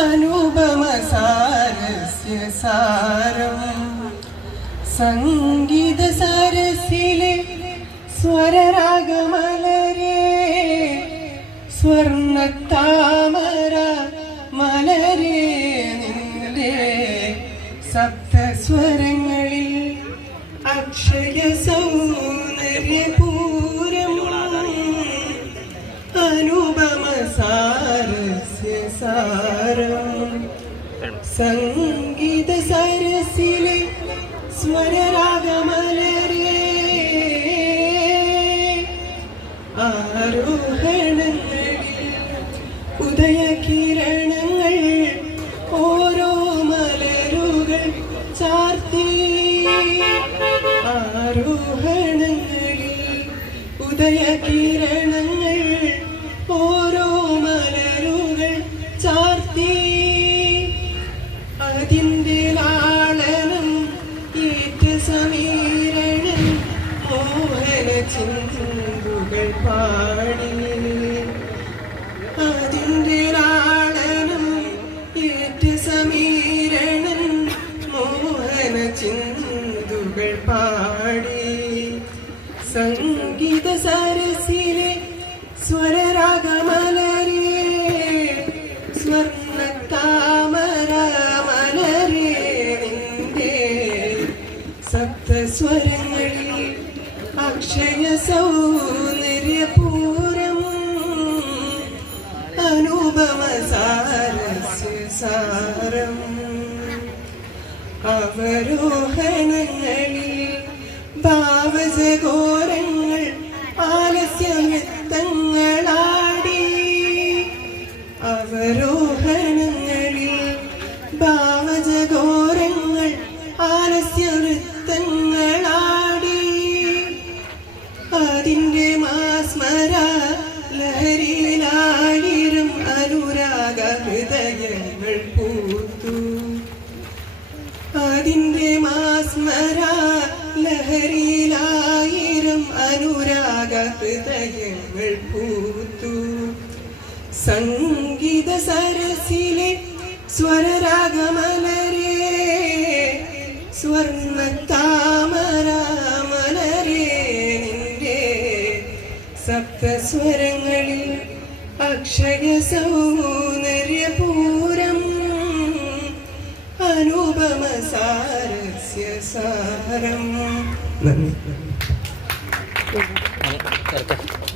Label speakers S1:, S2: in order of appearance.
S1: അനുപമസാരസ്യ സാരം സംഗീത സരസിലെ സ്വരരാഗമലരേ സ്വർണത്താമര മലരേ നിന്റെ സപ്തസ്വരങ്ങളിൽ അക്ഷയ സൗന്ദര്യപൂരം സംഗീത സരസിലെ സ്വരരാഗമലരേ. ആരോഹണങ്ങളിൽ ഉദയകിരണങ്ങൾ ഓരോ മലരുകൾ ചാർത്തി. ആരോഹണങ്ങളിൽ ഉദയകിരണങ്ങൾ പാടി. അതിന്റെ ലാളനം ഏറ്റ സമീരണൻ മോഹന ചിന്തുകൾ പാടി. സംഗീത സരസിലെ സ്വരരാഗമലരേ സ്വർണ താമര മലരേ നിന്റെ സപ്തസ്വരങ്ങളിൽ അക്ഷയ സൗന്ദര്യപൂരം അനുപമ സാരം അവരോഹണങ്ങളിൽ ഭാവസഘോരങ്ങൾ പൂത്തു. അതിന്റെ മാസ്മര ലഹരിയിലായിരം അനുരാഗ ഹൃദയങ്ങൾ പൂത്തു. സംഗീത സരസിലെ സ്വരരാഗമലരേ സ്വർണ താമര മലരേ നിന്റെ സപ്തസ്വരങ്ങളിൽ അക്ഷയ സൗന്ദര്യപൂരം അനുപമ സാരസ്യ സാരം നന്ദി
S2: ചെറുക്ക